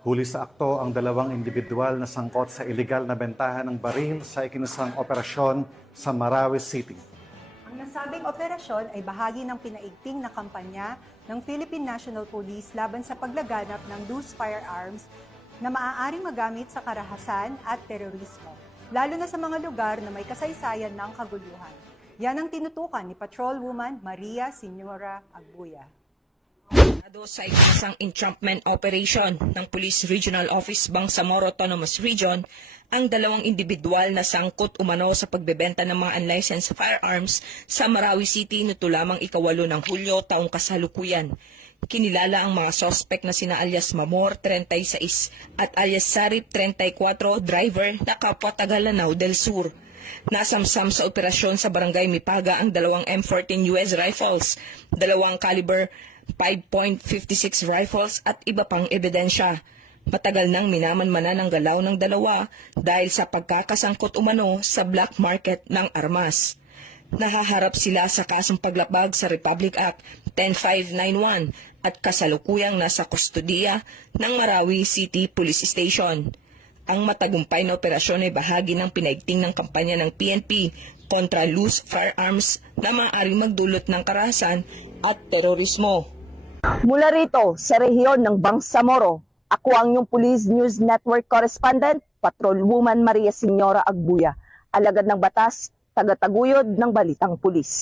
Huli sa akto ang dalawang individual na sangkot sa iligal na bentahan ng baril sa ikinasang operasyon sa Marawi City. Ang nasabing operasyon ay bahagi ng pinaigting na kampanya ng Philippine National Police laban sa paglaganap ng loose firearms na maaaring magamit sa karahasan at terorismo, lalo na sa mga lugar na may kasaysayan ng kaguluhan. Yan ang tinutukan ni Patrolwoman Maria Señora Agbuya. Sa ikinasang entrapment operation ng Police Regional Office Bangsamoro Autonomous Region, ang dalawang individual na sangkot umano sa pagbebenta ng mga unlicensed firearms sa Marawi City nito lamang ika-8 ng Hulyo taong kasalukuyan. Kinilala ang mga sospek na sina alias Mamor, 36, at alias Sarip, 34, driver na kapwa taga-Lanao del Sur. Nasamsam sa operasyon sa Barangay Mipaga ang dalawang M14 US rifles, dalawang caliber 5.56 rifles at iba pang ebidensya. Matagal nang minamanmanan ang galaw ng dalawa dahil sa pagkakasangkot umano sa black market ng armas. Nahaharap sila sa kasong paglabag sa Republic Act 10591 at kasalukuyang nasa kustodiya ng Marawi City Police Station. Ang matagumpay na operasyon ay bahagi ng pinaigting ng kampanya ng PNP kontra loose firearms na maaaring magdulot ng karahasan at terorismo. Mula rito sa rehiyon ng Bangsamoro, ako ang inyong Police News Network Correspondent, Patrolwoman Maria Señora Agbuya, alagad ng batas, tagataguyod ng Balitang Pulis.